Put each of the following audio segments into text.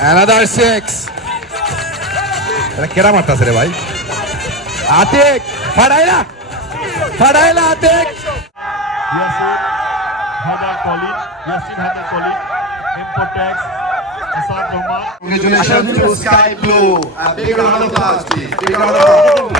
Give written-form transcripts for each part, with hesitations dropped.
Another 6. Kera martase re bhai. Atik, Fadaila Atik. Yasin Hadar Colin, Impotex, Hasan Rahman. Congratulations to Sky Blue. A big round of applause, please. Big round of applause.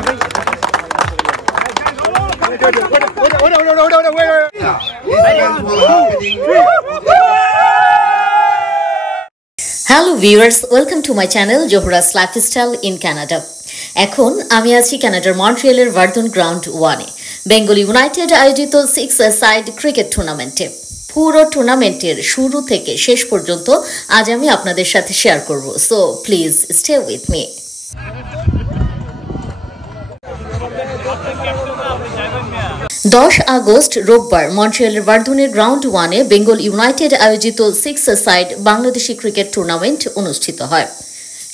Hello viewers, welcome to my channel Johura's Lifestyle in Canada. এখন আমি আছি কানাডার মন্ট্রিয়ালের ভার্দন ground 1 এ Bengal United আয়োজিত 6 side cricket টুর্নামেন্টে। পুরো টুর্নামেন্টের শুরু থেকে শেষ পর্যন্ত আজ আমি আপনাদের সাথে শেয়ার করব। So please stay with me. 10 August রোববার মন্ট্রিয়ালের ভার্দনের গ্রাউন্ড 1 এ বেঙ্গল ইউনাইটেড আয়োজিত 6 সাইড বাংলাদেশি ক্রিকেট টুর্নামেন্ট অনুষ্ঠিত হয়।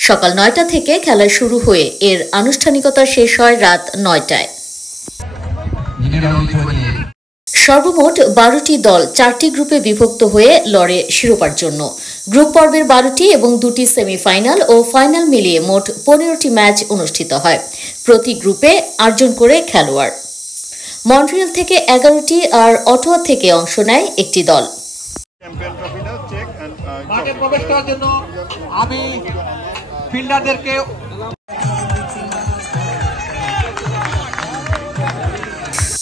সকাল 9টা থেকে খেলা শুরু হয়ে এর আনুষ্ঠানিকতা শেষ হয় রাত 9টায়। সর্বমোট 12টি দল 4টি গ্রুপে বিভক্ত হয়ে লড়ে শিরোপার জন্য। গ্রুপ পর্বের 12টি এবং 2টি সেমিফাইনাল ও ফাইনাল মিলিয়ে মোট 15টি ম্যাচ অনুষ্ঠিত হয়। প্রতি গ্রুপে 8 জন করে খেলোয়াড়। মন্ট্রিয়াল থেকে 11টি আর অটোয়া থেকে অংশ নেয় একটি দল। মাঠে প্রবেশ করার জন্য আমি ফিল্ডারদেরকে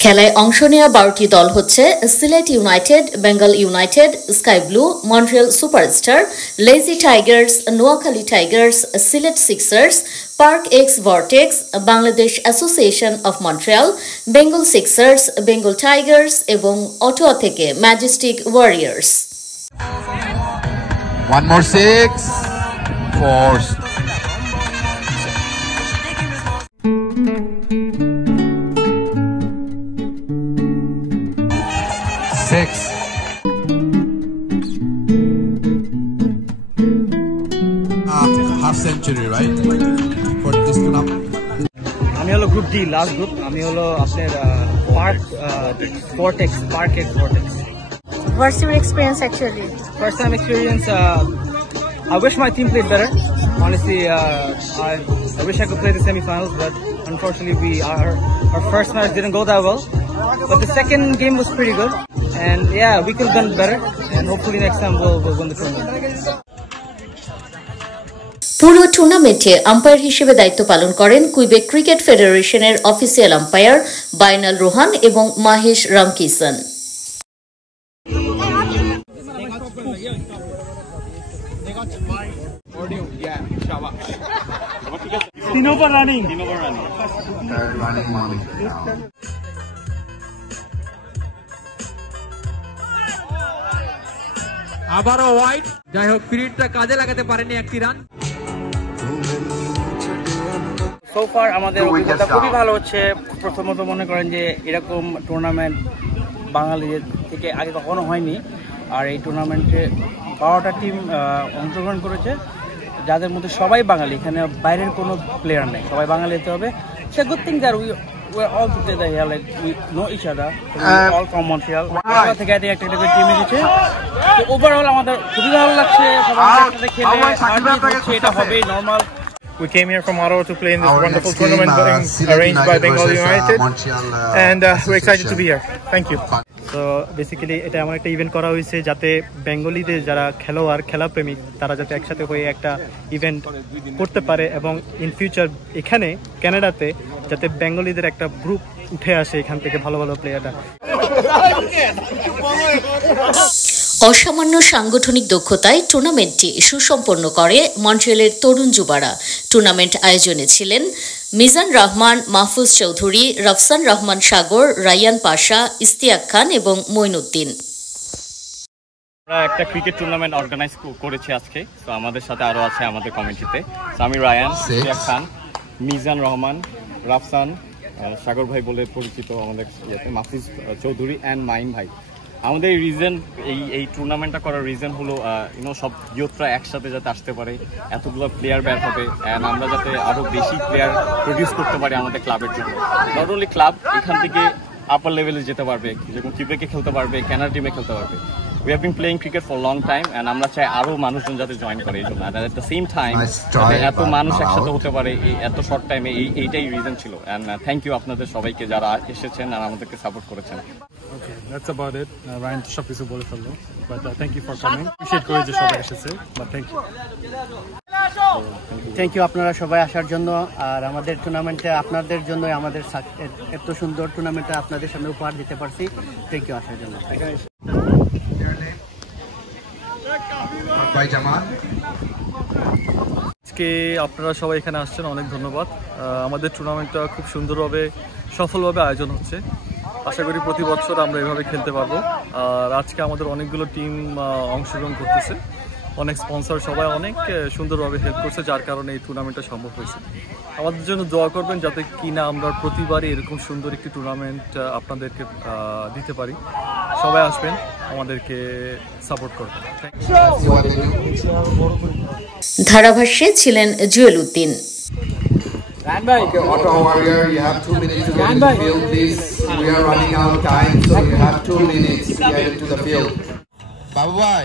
খেলায় অংশ নেওয়া 12টি দল হচ্ছে Sylhet United, Bengal United, sky blue, Montreal superstar, lazy Tigers, Noakhali Tigers, Sylhet sixers, park x vortex, Bangladesh association of Montreal, Bengal sixers, Bengal Tigers এবং অটোয়া থেকে Majestic warriors. One more 6. 4. Half century, right? For this tournament. আমি হলো গ্রুপ ডি, লাস্ট গ্রুপ। আমি হলো আপনার park vortex, park x vortex. What's your experience actually? First time experience. I wish my team played better. Honestly, I wish I could play the semi-finals, but unfortunately, our first match didn't go that well. But the second game was pretty good, and yeah, we could have done better. And hopefully next time we'll win the tournament. পুরো টুর্নামেন্টে umpire হিসেবে দায়িত্ব পালন করেন Quebec cricket ফেডারেশনের official umpire বাইনাল রোহান এবং মাহেশ রামকিসন। আবারও হোয়াইট, যাই হোক পিরিয়ডটা কাজে লাগাতে পারেনি একটি রান। সো ফার আমাদের অভিজ্ঞতা খুবই ভালো হচ্ছে। প্রথমত মনে করেন যে এরকম টুর্নামেন্ট বাঙালিদের থেকে আগে কখনো হয়নি, আর এই টুর্নামেন্টে 12টা টিম অংশগ্রহণ করেছে, যাদের মধ্যে সবাই বাঙালি। এখানে বাইরের কোনো প্লেয়ার নেই, সবাই বাঙালি হতে হবে। It's a good thing that we're all together here, like we know each other, we're all from Montreal. থেকে একটা টিম এসেছে, তো ওভারঅল আমাদের খুবই ভালো লাগছে। সবাই একসাথে খেলে হচ্ছে, এটা হবে normal. We came here from Ottawa to play in this wonderful tournament arranged by Bengal United, and we're excited to be here. Thank you. তো বেসিক্যালি এটা এমন একটা ইভেন্ট করা হয়েছে যাতে বেঙ্গলিদের যারা খেলোয়াড়, খেলাপ্রেমিক, তারা যাতে একসাথে হয়ে একটা ইভেন্ট করতে পারে, এবং ইন ফিউচার এখানে কানাডাতে যাতে বেঙ্গলিদের একটা গ্রুপ উঠে আসে এখান থেকে ভালো ভালো প্লেয়াররা। অসামান্য সাংগঠনিক দক্ষতায় টুর্নামেন্টটি সুসম্পন্ন করে মন্ট্রিয়ালের তরুণ যুবারা। টুর্নামেন্ট আয়োজনে ছিলেন মিজান রহমান, মাহফুজ চৌধুরী, রফসান রহমান সাগর, রায়ান পাশা, ইস্তিয়াক খান এবং মঈনুদ্দিন। আমরা একটা ক্রিকেট টুর্নামেন্ট অর্গানাইজ করেছি আজকে। তো আমাদের সাথে আরো আছে আমাদের কমিটিতে। আমি রায়ান, ইস্তিয়াক খান, মিজান রহমান, রফসান, সাগর ভাই বলে পরিচিত আমাদের ইয়েতে, মাহফুজ চৌধুরী অ্যান্ড মাইন ভাই। আমাদের এই টুর্নামেন্টটা করার রিজন হলো সব ইয়ুথরা একসাথে যাতে আসতে পারে, এতগুলো প্লেয়ার বের হবে, অ্যান্ড আমরা যাতে আরও বেশি প্লেয়ার প্রডিউস করতে পারি আমাদের ক্লাবের জন্য। নট অনলি ক্লাব, এখান থেকে আপার লেভেলে যেতে পারবে, যেমন কিউবেকে খেলতে পারবে, ক্যানাডা টিমে খেলতে পারবে। We have been playing cricket for a long time and আমরা চাই আরো মানুষজন যাতে জয়েন করে এইজন্য and at the same time এত মানুষ একসাথে হতে পারে এত শর্ট টাইমে এইটাই রিজন ছিল and thank you আপনাদের সবাইকে যারা এসেছেন আর আমাদেরকে সাপোর্ট করেছেন Okay, that's about it. Ryan সব কিছু বলে ফেললো, but thank you for coming. Appreciate করে যে সবাই এসেছে, but thank you. Thank you আপনারা সবাই আসার জন্য আর আমাদের টুর্নামেন্টে আপনাদের জন্য আমাদের এত সুন্দর টুর্নামেন্টে আপনাদের সামনে উপহার দিতে পারছি। থ্যাংক ইউ আসার জন্য। আজকে আপনারা সবাই এখানে আসছেন, অনেক ধন্যবাদ। আমাদের টুর্নামেন্টটা খুব সুন্দরভাবে সফলভাবে আয়োজন হচ্ছে। আশা করি প্রতি বছর আমরা এভাবে খেলতে পারবো। আর আজকে আমাদের অনেকগুলো টিম অংশগ্রহণ করতেছে, অনেক স্পন্সর সবাই অনেক সুন্দরভাবে হেল্প করছে, যার কারণে এই টুর্নামেন্টটা সম্ভব হয়েছে। আমাদের জন্য দোয়া করবেন যাতে কিনা আমরা প্রতিবারই এরকম সুন্দর একটি টুর্নামেন্ট আপনাদেরকে দিতে পারি। সবাই আসবেন, আমাদেরকে সাপোর্ট করবেন। ধারাভাষ্যে ছিলেন Jewel Uddin. Auto Warrior, you have 2 minutes to get into the field, please. We are running out of time, so you have 2 minutes to get into the field. Babu bhai.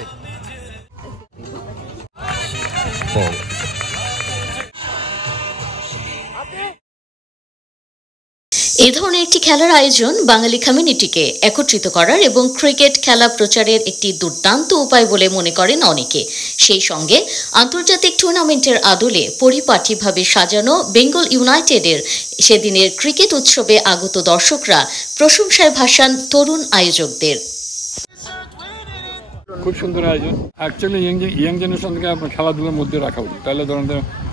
এই ধরনের একটি খেলার আয়োজন বাঙালি কমিউনিটিকে একত্রিত করার এবং ক্রিকেট খেলা প্রচারের একটি দুর্দান্ত উপায় বলে মনে করেন অনেকে। সেই সঙ্গে আন্তর্জাতিক টুর্নামেন্টের আদলে পরিপাটিভাবে সাজানো বেঙ্গল ইউনাইটেডের সেদিনের ক্রিকেট উৎসবে আগত দর্শকরা প্রশংসায় ভাসান তরুণ আয়োজকদের। খুব সুন্দর আয়োজন। অ্যাকচুয়ালি ইয়াং জেনারেশনকে আপনার খেলাধুলার মধ্যে রাখা উচিত, তাহলে ধরেন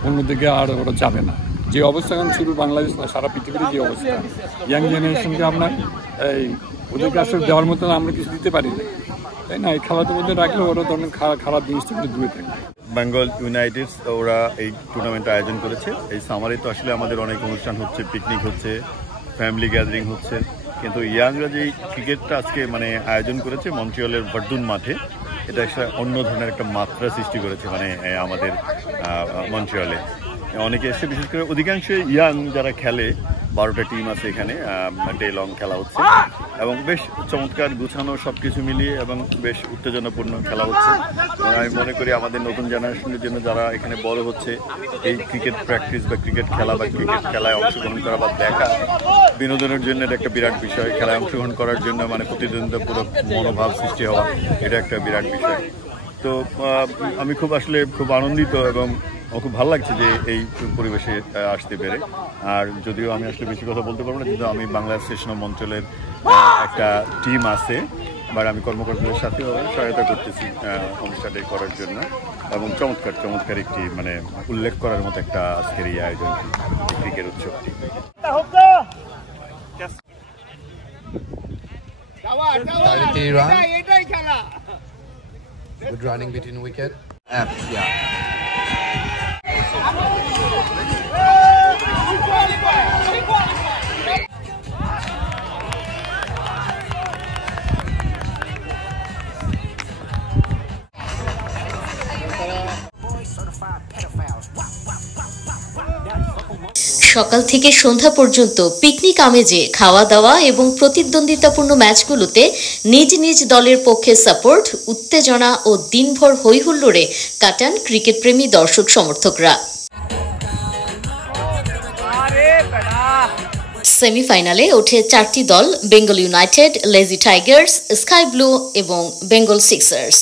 অন্যদিকে আর ওরা যাবে না। যে অবস্থা এখন শুরু বাংলাদেশ না সারা পৃথিবীর যে অবস্থা, ইয়াং জেনারেশনকে আপনার এই ওদেরকে আসলে দেওয়ার মতো আমরা কিছু দিতে পারি না, তাই না? এই খেলাধুলার মধ্যে রাখলে ওরা ধরেন খারাপ জিনিস থেকে দূরে থাকে। বেঙ্গল ইউনাইটেড ওরা এই টুর্নামেন্ট আয়োজন করেছে। এই সামারে তো আসলে আমাদের অনেক অনুষ্ঠান হচ্ছে, পিকনিক হচ্ছে, ফ্যামিলি গ্যাদারিং হচ্ছে, কিন্তু ইয়াংরা যে ক্রিকেটটা আজকে মানে আয়োজন করেছে মন্ট্রিয়লের ভার্দুন মাঠে, এটা একটা অন্য ধরনের একটা মাত্রা সৃষ্টি করেছে মানে আমাদের মন্ট্রিয়লে। অনেকে এসে, বিশেষ করে অধিকাংশ ইয়াং যারা খেলে, 12টা টিম আছে এখানে, ডে লং খেলা হচ্ছে এবং বেশ চমৎকার গুছানো সব কিছু মিলিয়ে এবং বেশ উত্তেজনাপূর্ণ খেলা হচ্ছে। আমি মনে করি আমাদের নতুন জেনারেশনের জন্য যারা এখানে বড় হচ্ছে, এই ক্রিকেট প্র্যাকটিস বা ক্রিকেট খেলা বা ক্রিকেট খেলায় অংশগ্রহণ করা বা দেখা বিনোদনের জন্য এটা একটা বিরাট বিষয়। খেলায় অংশগ্রহণ করার জন্য মানে প্রতিদ্বন্দ্বিতামূলক মনোভাব সৃষ্টি হওয়া, এটা একটা বিরাট বিষয়। তো আমি খুব আনন্দিত এবং আমার খুব ভালো লাগছে যে এই পরিবেশে আসতে পেরে। আর যদিও আমি আসলে বেশি কথা বলতে পারবো না, কিন্তু আমি বাংলাদেশ সেশন মঞ্চলের একটা টিম আছে, বাট আমি কর্মকর্তাদের সাথেও সহায়তা করতেছি অনুষ্ঠানটি করার জন্য। এবং চমৎকার একটি মানে উল্লেখ করার মতো একটা আজকের এই আয়োজনটি, ক্রিকেট উৎসবটি। Good running between wicket. সকাল থেকে সন্ধ্যা পর্যন্ত পিকনিক আমেজে খাওয়া দাওয়া এবং প্রতিদ্বন্দ্বিতাপূর্ণ ম্যাচগুলোতে নিজ নিজ দলের পক্ষে সাপোর্ট, উত্তেজনা ও দিনভর হৈহুল্লোড়ে কাটান ক্রিকেট প্রেমী দর্শক সমর্থকরা। সেমিফাইনালে ওঠে 4টি দল: Bengal United, lazy Tigers, sky blue এবং বেঙ্গল সিক্সার্স।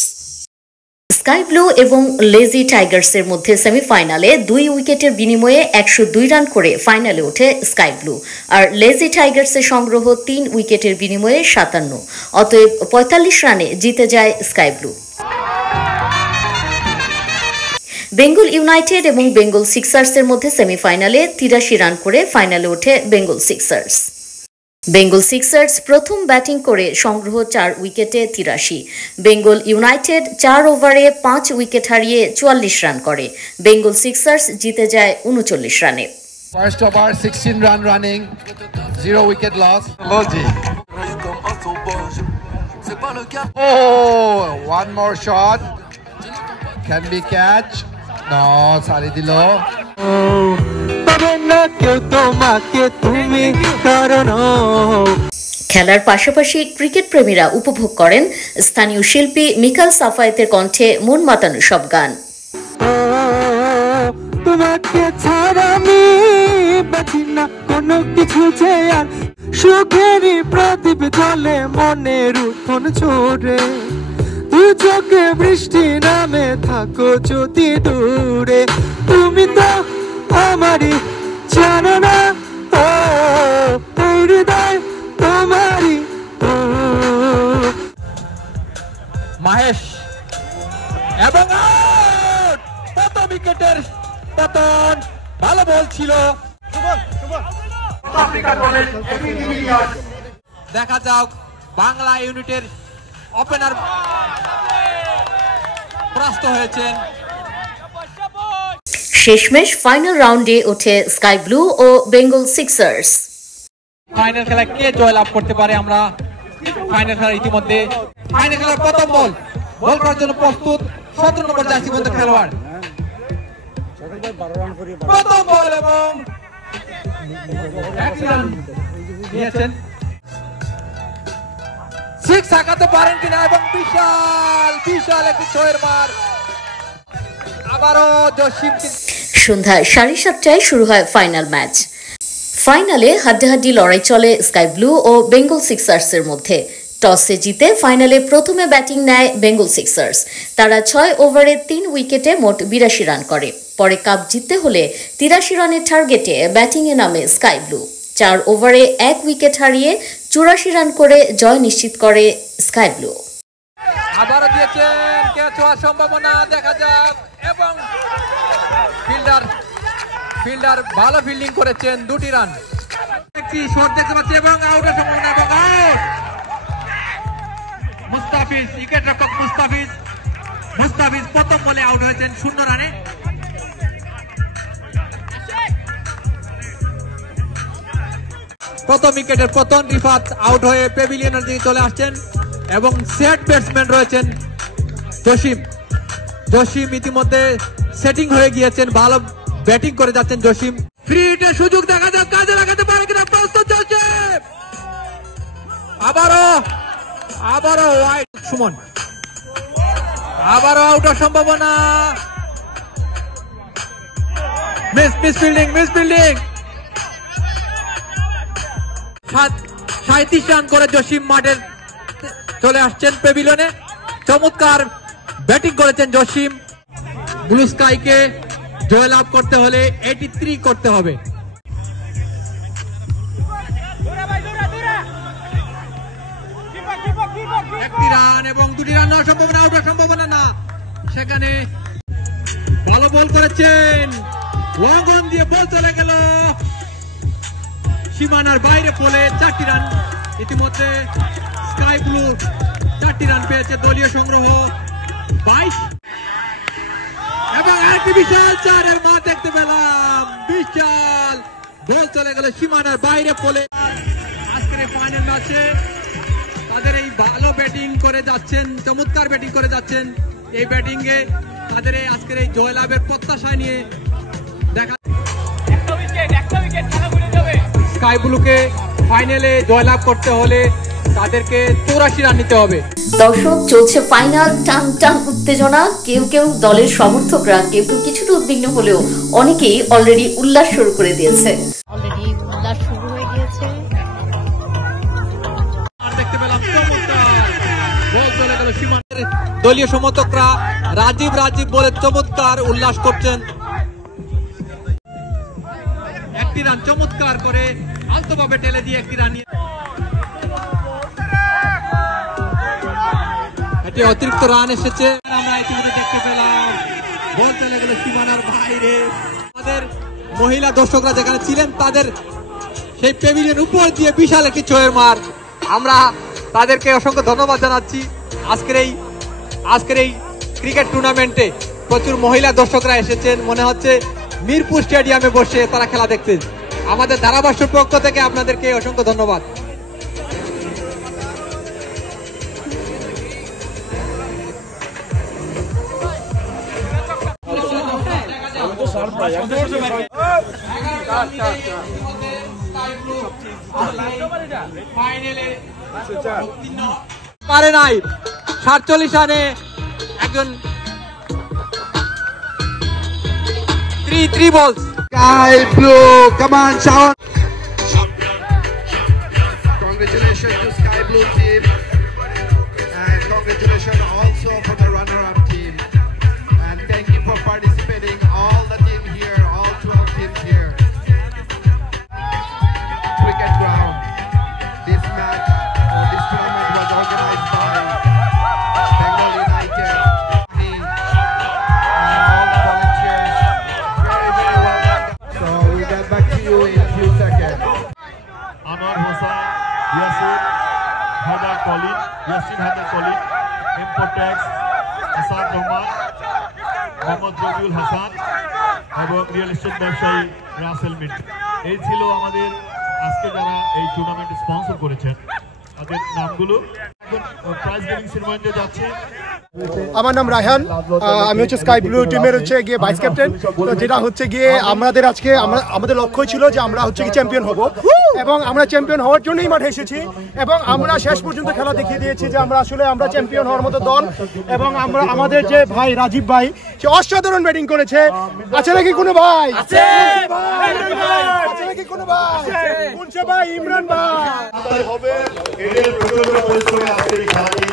স্কাই ব্লু এবং লেজি টাইগার্সের মধ্যে সেমিফাইনালে 2 উইকেটের বিনিময়ে 102 রান করে ফাইনালে ওঠে স্কাই ব্লু, আর লেজি টাইগার্সের সংগ্রহ 3 উইকেটের বিনিময়ে 57। অতএব 45 রানে জিতে যায় স্কাই ব্লু। বেঙ্গল ইউনাইটেড এবং বেঙ্গল সিক্সার্সের মধ্যে সেমিফাইনালে 83 রান করে ফাইনালে ওঠে বেঙ্গল সিক্সার্স। বেঙ্গল সিক্সার্স প্রথম ব্যাটিং করে সংগ্রহ 4 উইকেটে 83। বেঙ্গল ইউনাইটেড 4 ওভারে 5 উইকেট হারিয়ে 44 রান করে। বেঙ্গল সিক্সার্স জিতে যায় 39 রানে। First over, 16 run running, 0 wicket loss. Logi. Oh, one more shot. Can be catch. No, sari dilo. খেলার পাশাপাশি ক্রিকেট প্রেমীরা উপভোগ করেন স্থানীয় শিল্পী মিকাল সাফায়েতের কণ্ঠে মন মাতানো সব গান। তোমাকে ছাড়া আমি বাঁচি না কোনো কিছু যে আর সুখেরই প্রদীপ জ্বলে মনের উঠোন ছোড়ে দু চোখে বৃষ্টি নামে থাকো যদি দূরে তুমি তো আমারই জানো না হৃদয় তোমারই। মাহেশ এবং প্রথম উইকেটের পতন, ভালো বল ছিল। দেখা যাক বাংলা ইউনিটের ওপেনার পরাস্ত হয়েছেন। শেষমেশ ফাইনাল রাউন্ডে ওঠে স্কাই ব্লু ও বেঙ্গল সিক্সার্স। ফাইনাল খেলা কে জয়লাভ করতে পারে? আমরা ফাইনাল খেলা ইতিমধ্যে ফাইনাল খেলার প্রথম বল করার জন্য প্রস্তুত 17 নম্বর জার্সি বন্ধ খেলোয়াড়। প্রথম বল এবং নিয়েছেন, 6 হাঁকাতে পারেন কিনা এবং বিশাল একটি ছয়ের মার। আবারও জসিম। সন্ধ্যা 7:30টায় শুরু হয় ফাইনাল ম্যাচ। ফাইনালে হাড্ডাহাড্ডি লড়াই চলে স্কাই ব্লু ও বেঙ্গল সিক্সার্সের মধ্যে। টসে জিতে ফাইনালে প্রথমে ব্যাটিং নেয় বেঙ্গল সিক্সার্স। তারা 6 ওভারে 3 উইকেটে মোট 82 রান করে। পরে কাপ জিততে হলে 83 রানের টার্গেটে ব্যাটিংয়ে নামে স্কাই ব্লু। 4 ওভারে 1 উইকেট হারিয়ে 84 রান করে জয় নিশ্চিত করে স্কাই ব্লু। আবারও দিয়েছেন ক্যাচ হওয়ার সম্ভাবনা, দেখা যাক। এবং ফিল্ডার ভালো ফিল্ডিং করেছেন, 2টি রান। একটি শট দেখতে পাচ্ছি এবং আউটের সম্ভাবনা এবং আউট। মুস্তাফিজ, উইকেট রক্ষক মুস্তাফিজ প্রথম বলে আউট হয়েছেন 0 রানে। প্রথম উইকেটের পতন, রিফাত আউট হয়ে প্যাভিলিয়নের দিকে চলে আসছেন এবং সেট ব্যাটসম্যান রয়েছেন জসিম ইতিমধ্যে সেটিং হয়ে গিয়েছেন, ভালো ব্যাটিং করে যাচ্ছেন জসিম। ফ্রি হিটের সুযোগ দেখা যাক, কাজে লাগাতে পারে কিনা, প্রস্তুত চলছে। আবারও ওয়াইড সুমন, আবারও আউটের সম্ভাবনা। মিস ফিল্ডিং 37 রান করে জসিম মাঠে চলে আসছেন প্যাভিলিয়নে। চমৎকার ব্যাটিং করেছেন জসিম। ব্লু স্কাইকে জয়লাভ করতে হলে 83 করতে হবে। একটি রান এবং 2টি রান নেওয়ার সম্ভাবনা, আউটের সম্ভাবনা না। সেখানে ভালো বল করেছেন, লং অন দিয়ে বল চলে গেল সীমানার বাইরে পড়ে 4টি রান। ইতিমধ্যে স্কাই ব্লু 4টি রান পেয়েছে, দলীয় সংগ্রহ 22 এবং একটি বিশাল 4-এর মার দেখতে পেলাম। বিশাল বল চলে গেল সীমানার বাইরে পড়ে। আজকের এই ফাইনাল ম্যাচে তাদের এই ভালো ব্যাটিং করে যাচ্ছেন, চমৎকার ব্যাটিং করে যাচ্ছেন। এই ব্যাটিং এ তাদের এই আজকের এই জয়লাভের প্রত্যাশা নিয়ে দেখা স্কাই ব্লুকে ফাইনালে জয়লাভ করতে হলে তাদেরকে 84 রান নিতে হবে। দর্শক, চলছে ফাইনাল, টান টান উত্তেজনা। কেউ দলের সমর্থকরা কেউ কিছুটা উদ্বিগ্ন হলেও অনেকেই অলরেডি উল্লাস শুরু করে দিয়েছে। দেখতে পেলাম চমৎকার বল চলে গেল সীমানার। দলীয় সমর্থকরা রাজীব বলে চমৎকার উল্লাস করছেন। একটি রান চমৎকার করে আলতোভাবে টেলে দিয়ে একটি রান নিয়ে একটি অতিরিক্ত রান এসেছে। আমরা ইতিমধ্যে দেখতে পেলাম বল চলে গেল সীমানার বাইরে। আমাদের মহিলা দর্শকরা যেখানে ছিলেন তাদের সেই প্যাভিলিয়ন উপর দিয়ে বিশাল একটি ছয়ের মার। আমরা তাদেরকে অসংখ্য ধন্যবাদ জানাচ্ছি। আজকের এই ক্রিকেট টুর্নামেন্টে প্রচুর মহিলা দর্শকরা এসেছেন, মনে হচ্ছে মিরপুর স্টেডিয়ামে বসে তারা খেলা দেখতেন। আমাদের ধারাভাষ্যের পক্ষ থেকে আপনাদেরকে অসংখ্য ধন্যবাদ। পারে নাই 47 রানে একজন 3 balls. Sky Blue, come on, Shaun. Congratulations to Sky Blue team, and congratulations also for the runner-up team. And thank you for participating, all the team here, all 12 teams here. Cricket ground. This match or this tournament was organized by Bengal United. And all the volunteers, very, very well done. So we'll get back to you in a few seconds. Anwar Hossain, Yasin Haidar Colin, Importex, Hasan Rahman, Mohammad Rabiul Hasan এবং real estate ব্যবসায়ী Rasel mint. এই ছিল আমাদের আজকে যারা এই tournament sponsor করেছেন তাদের নামগুলো। এখন প্রাইজ গিভিং সেরেমনিতে যাচ্ছে। আমার নাম রায়হান, আমি হচ্ছে স্কাই ব্লু টিমের হচ্ছে গিয়ে ভাইস ক্যাপ্টেন। তো যেটা হচ্ছে গিয়ে আমাদের আজকে আমাদের লক্ষ্য ছিল যে আমরা হচ্ছে কি চ্যাম্পিয়ন হব, এবং আমরা চ্যাম্পিয়ন হওয়ার জন্যই মাঠে এসেছি, এবং আমরা শেষ পর্যন্ত খেলা দেখিয়ে দিয়েছি যে আমরা আসলে আমরা চ্যাম্পিয়ন হওয়ার মতো দল। এবং আমরা আমাদের যে ভাই রাজীব ভাই, সে অসাধারণ ব্যাটিং করেছে। আছে নাকি কোনো ভাই? আছে নাকি কোনো ভাই? কোনছে ভাই? ইমরান ভাই হবে এদের প্রচন্ড পরিশ্রমে আজকের এই খেলাটি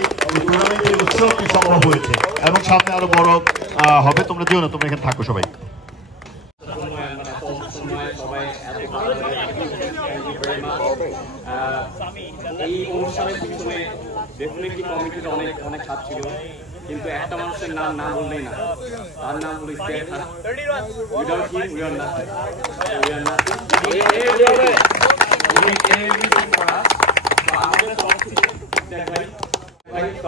টুর্নামেন্টের উৎসবটি সম্ভব হয়েছে, এবং সামনে আরো বড় হবে। তোমরা যেও না, তোমরা এখানে থাকো সবাই। এই অনুষ্ঠানের পিছনে ডেফিনেটলি কমিটির অনেক হাত ছিল, কিন্তু একটা মানুষের নাম না বললেই না, তার নাম হলো Istiaq Khan. Without him we are nothing, we are nothing.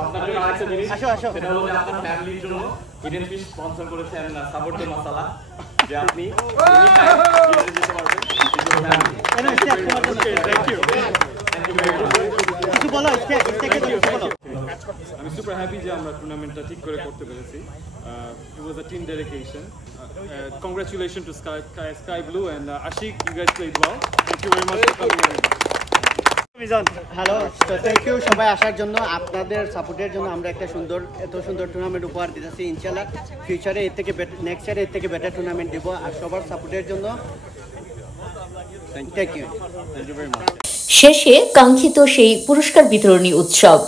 আপনার জন্য আরেকটা জিনিস, সেটা হলো যে আপনার ফ্যামিলির জন্য ইডেন ফিশ স্পন্সর করেছেন সাপোর্ট দ্য মাসালা, যে আপনি যেতে পারবেন। আমি সুপার হ্যাপি যে আমরা টুর্নামেন্টটা ঠিক করে করতে পেরেছি। It was a team dedication. Congratulations to Sky Blue and Ashik, you guys played well. Thank you very much for coming. Hello, তো থ্যাংক ইউ সবাই আসার জন্য, আপনাদের সাপোর্টের জন্য আমরা একটা এত সুন্দর টুর্নামেন্ট উপহার দিতেছি। ইনশাআল্লাহ ফিউচারে এর থেকে নেক্সট ইয়ারে এর থেকে বেটার টুর্নামেন্ট দেবো। আর সবার সাপোর্টের জন্য থ্যাংক ইউ ভেরি মাচ। শেষে কাঙ্ক্ষিত সেই পুরস্কার বিতরণী উৎসব।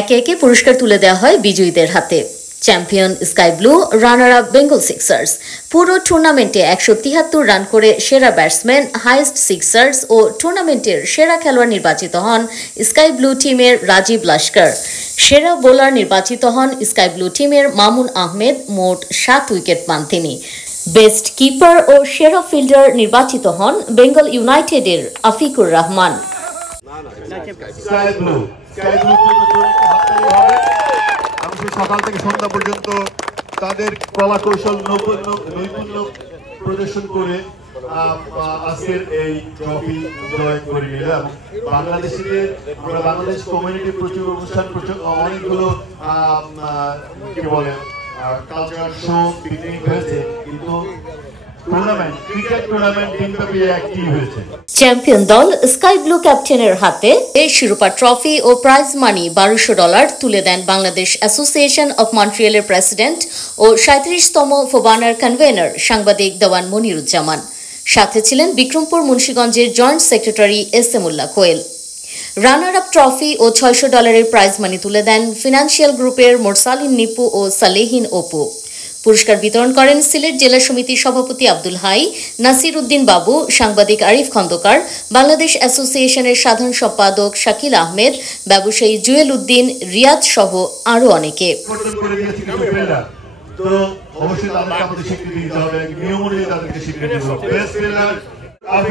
একে একে পুরস্কার তুলে দেওয়া হয় বিজয়ীদের হাতে। Champion sky blue, runner up Bengal sixers. পুরো টুর্নামেন্টে 173 রান করে সেরা ব্যাটসম্যান, হাইয়েস্ট সিক্সার্স ও টুর্নামেন্টের সেরা খেলোয়াড় নির্বাচিত হন স্কাই ব্লু টিমের রাজীব লস্কর। সেরা বোলার নির্বাচিত হন স্কাই ব্লু টিমের মামুন আহমেদ, মোট 7 উইকেট পান তিনি। বেস্ট কিপার ও সেরা ফিল্ডার নির্বাচিত হন বেঙ্গল ইউনাইটেডের আফিকুর রহমান। সকাল থেকে সন্ধ্যা পর্যন্ত তাদের কলা কৌশল নৈপুণ্য প্রদর্শন করে আজকের এই ট্রফি জয় করে নিল। এবং বাংলাদেশিদের আমরা বাংলাদেশ কমিউনিটি প্রচুর অনুষ্ঠান, অনেকগুলো কি বলে কালচারাল শো, পিকনিক হয়েছে, কিন্তু চ্যাম্পিয়ন দল স্কাই ব্লু ক্যাপ্টেনের হাতে এই শিরোপা ট্রফি ও প্রাইজ মানি $1200 তুলে দেন বাংলাদেশ অ্যাসোসিয়েশন অব মন্ট্রিয়ালের প্রেসিডেন্ট ও 37তম ফোবানার কনভেনর সাংবাদিক দেওয়ান মনিরুজ্জামান। সাথে ছিলেন বিক্রমপুর মুন্সিগঞ্জের joint secretary SM Ullah Koel. Runner up trophy ও $600 প্রাইজ মানি তুলে দেন ফিনান্সিয়াল গ্রুপের মোরসালিন নিপু ও সালেহিন অপু। পুরস্কার বিতরণ করেন সিলেট জেলা সমিতির সভাপতি আব্দুল হাই, নাসির উদ্দিন বাবু, সাংবাদিক আরিফ খন্দকার, বাংলাদেশ অ্যাসোসিয়েশনের সাধারণ সম্পাদক শাকিল আহমেদ, ব্যবসায়ী জুয়েল উদ্দিন, রিয়াদ সহ আরো অনেকে। পুরস্কার দিয়েছে। আমি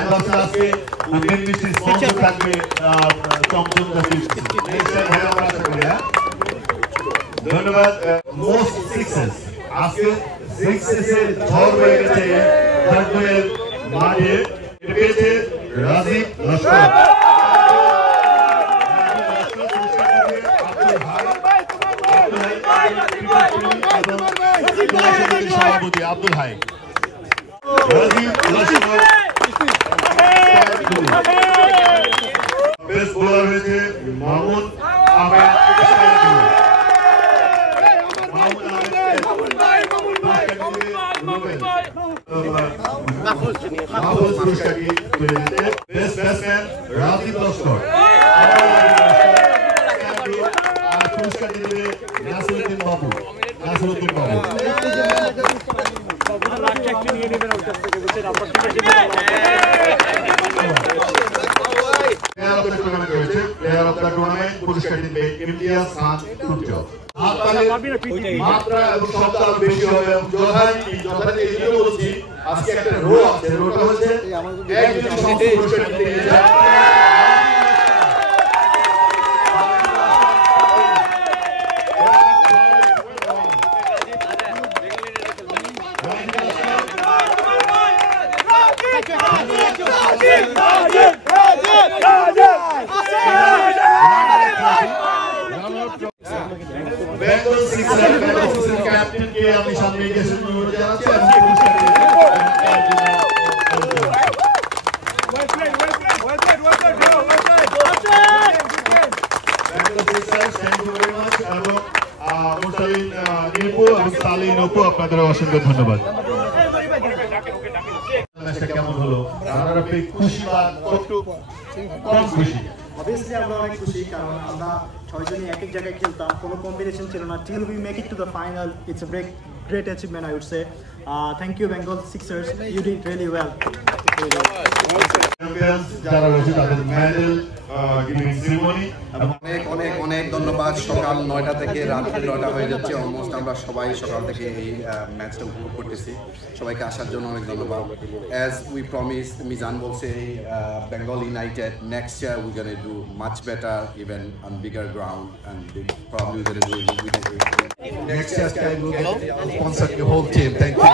ভাবছিলাম আজকে উদ্দিন মিষ্টির স্পন্সর থাকবে চমচম জাতির। ধন্যবাদ। মোস্ট সিক্সেস, আজকে সিক্সেসের ঝড় হয়ে গেছে মাঠে, পেয়েছে রাজীব লস্কর। আব্দুল হাই। বেস্ট বোলার হয়েছে মাহমুদ আহমেদ। মাহফুজ পুরস্কারটি তুলে দিতে বেস্ট ব্যাটসম্যান রাজীব লস্কর। আর পুরস্কারটি দেবে নাসিরুদ্দিন বাবু। নাসিরুদ্দিন বাবু প্লেয়ার অফ দ্য টুর্নামেন্ট পুরস্কার দিবে ইমতিয়াজ খান সূর্য। মাত্রা এবং শব্দ আরো বেশি হবে। যথারীতি এই জন্য বলছি আজকে একটা রো আছে, রোটা হচ্ছে একজন সমস্ত পুরস্কার দিতে নিয়ে যায়। বেঙ্গল সিক্সার ক্যাপ্টেনকে আমি সামনে এসে অনুরোধ জানাচ্ছি। আপনাদের অসংখ্য ধন্যবাদ। কেমন হলো? আপনারা খুশি বা কম খুশি? Obviously, আমরা অনেক খুশি কারণ আমরা 6 জনই এক এক জায়গায় খেলতাম, কোনো কম্পিটিশন ছিল না। Till we make it to the final, it's a great achievement, I would say. Thank you, Bengal Sixers. You did really well. যারা রয়েছে তাদের মেডেল গিভিং সেরিমনি। অনেক ধন্যবাদ। সকাল 9টা থেকে রাত্রি 9টা হয়ে যাচ্ছে অলমোস্ট। আমরা সবাই সকাল থেকে এই ম্যাচটা উপভোগ করতেছি। সবাইকে আসার জন্য অনেক ধন্যবাদ। অ্যাজ উই প্রমিস, মিজান বলছে Bengal United next year we gonna do much better, even on bigger ground, and probably we gonna do next year Sky Blue sponsor the whole team. Thank you.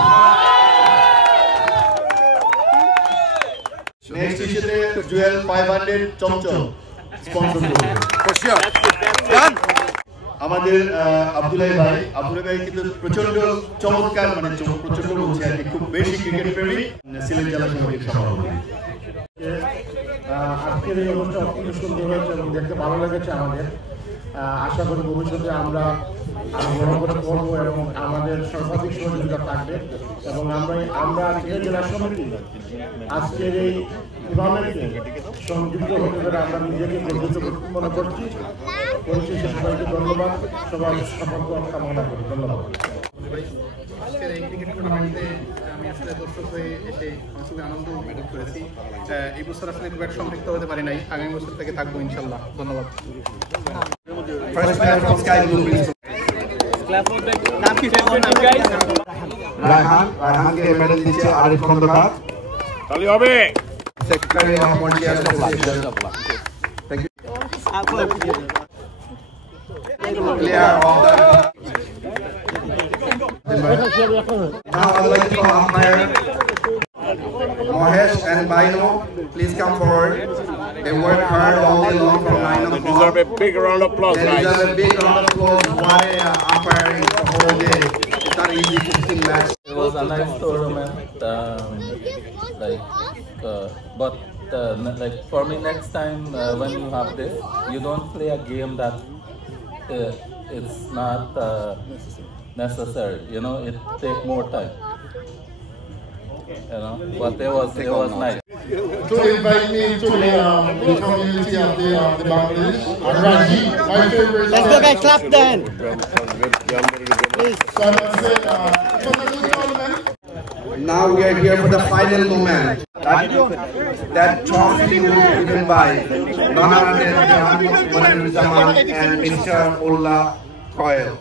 Next issue Jewel 500 chamcham sponsor করবে for sure. Done. আমাদের আব্দুল্লাহ ভাই কিন্তু প্রচন্ড চমৎকার, মানে প্রচন্ড বলছে আর কি, খুব বেশি ক্রিকেট প্রেমী, সিলেট জেলা সমিতির সভাপতি। আজকের এই অনুষ্ঠান অত্যন্ত সুন্দর হয়েছে এবং দেখতে ভালো লেগেছে আমাদের। আশা করি ভবিষ্যতে আমরা আরো বড় করে করবো এবং আমাদের সর্বাধিক সহযোগিতা থাকবে এবং আমরা সিলেট জেলা সমিতি আজকের এই টুর্নামেন্টে সংযুক্ত হতে পারে আমরা নিজেকে গর্বিত মনে করছি। পরিশেষে সবাইকে ধন্যবাদ, সবাই সফলতা কামনা করি। ধন্যবাদ। আজকের এই ক্রিকেট টুর্নামেন্টে আমি আসলে দর্শক হয়ে এসে খুবই আনন্দ উপভোগ করেছি। এই বছর আসলে খুব একটা সম্পৃক্ত হতে পারি নাই, আগামী বছর থেকে থাকবো ইনশাল্লাহ। ধন্যবাদ। রায়হানকে মেডেল দিচ্ছে আরিফ খন্দকার। তালি হবে। সেক্রেটারি অফ মন্ডিয়াল thank you. Player of the now I'd like to call umpire Mahesh and Baino. Please come forward. They work hard all day long from 9 o'clock. They deserve a big round of applause, guys. They deserve a big round of applause. Why umpiring the whole day? It's not easy 15 matches. It was a nice tournament, but like for me, next time when you have this, you don't play a game that it's not necessary. You know, it take more time. You know, but it was nice. To invite me to the community of the Bangladesh, Raji, my favorite. Let's go, guys, clap then. Please. So I must say, it was a good tournament. Now we are here for the final moment. That trophy will be given by none other than Mohamed Zaman and Mr. Ullah Coyle.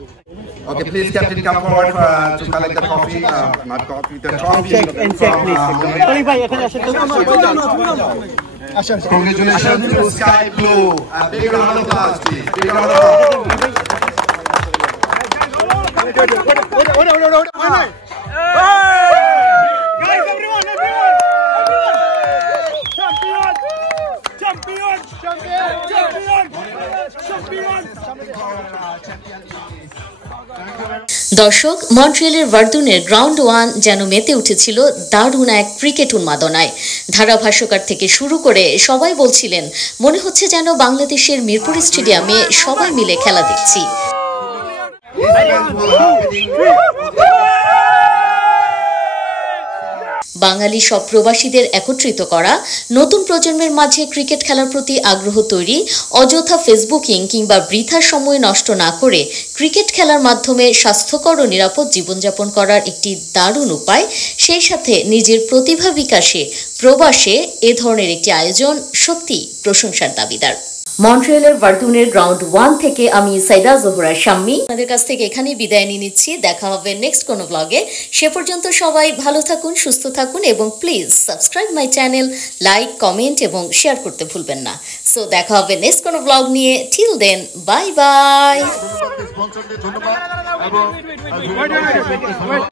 Okay, please, Captain, come forward to collect the coffee. Not coffee, the trophy. Check, please. Congratulations to Sky Blue. A big round of applause, please. Big round of applause. Guys, everyone! Champion! দর্শক, মন্ট্রিয়ালের ভার্দুনের ground 1 যেন মেতে উঠেছিল দারুণ এক cricket উন্মাদনায়। ধারাভাষ্যকার থেকে শুরু করে সবাই বলছিলেন মনে হচ্ছে যেন বাংলাদেশের মিরপুর স্টেডিয়ামে সবাই মিলে খেলা দেখছি। বাঙালি সব প্রবাসীদের একত্রিত করা, নতুন প্রজন্মের মাঝে ক্রিকেট খেলার প্রতি আগ্রহ তৈরি, অযথা ফেসবুকিং কিংবা বৃথা সময় নষ্ট না করে ক্রিকেট খেলার মাধ্যমে স্বাস্থ্যকর ও নিরাপদ জীবনযাপন করার একটি দারুণ উপায়, সেই সাথে নিজের প্রতিভা বিকাশে প্রবাসে এ ধরনের একটি আয়োজন সত্যি প্রশংসার দাবিদার। মন্ট্রিয়ালের ভার্দুনের গ্রাউন্ড 1 থেকে আমি সাইদা জোহরা শাম্মী আপনাদের কাছ থেকে এখানেই বিদায় নিয়ে নিচ্ছি। দেখা হবে নেক্সট কোনো ব্লগে। সে পর্যন্ত সবাই ভালো থাকুন, সুস্থ থাকুন এবং please subscribe my channel, like, comment এবং শেয়ার করতে ভুলবেন না। সো দেখা হবে নেক্সট কোনো ব্লগ নিয়ে। Till then, bye by.